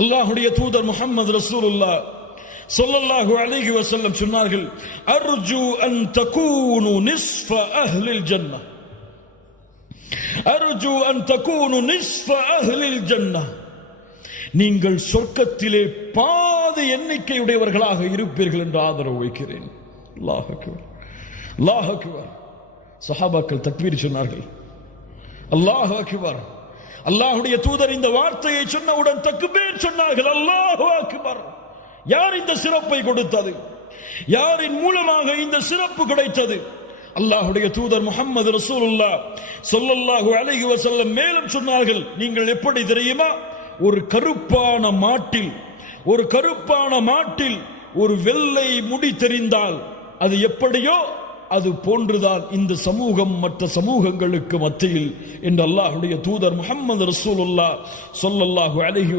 அல்லாஹுடைய தூதர் முகமது ரசூலுல்லா சொல்லல்லாஹு அலைஹி வசல்லம் சொன்னார்கள் அர்ஜு அன் தகூனு நிஸ்ஃப அஹ்லில் ஜன்னா அர்ஜு அன் தகூனு நிஸ்ஃப அஹ்லில் ஜன்னா நீங்கள் சொர்க்கத்திலே பாதி எண்ணிக்கையுடையவர்களாக இருப்பீர்கள் என்று ஆதரவு வைக்கிறேன். அல்லாஹ் அக்பர். சஹாபாக்கள் தக்பீர் சொன்னார்கள். அல்லாஹ் அக்பர். அல்லாஹுடைய தூதர் இந்த வார்த்தையை சொன்னவுடன் தக்பீர் சொன்னார்கள் அல்லாஹ் அக்பர். யார் இந்த சிறப்பை கொடுத்தது? யாரின் மூலமாக இந்த சிறப்பு கிடைத்தது? அல்லாஹுடைய தூதர் முகமது ரசூலுல்லா சொல்லல்லாஹு அலைஹி வசல்லம் மேலும் சொன்னார்கள் நீங்கள் எப்படி தெரியுமா? ஒரு கருப்பான மாட்டில் ஒரு கருப்பான மாட்டில் ஒரு வெள்ளை முடி தெரிந்தால் அது எப்படியோ அது போன்றுதான் இந்த சமூகம் மற்ற சமூகங்களுக்கு மத்தியில். என்று அல்லாஹுடைய தூதர் முகமது ரசூலுல்லாஹ் சொல்லல்லாஹு அலைஹி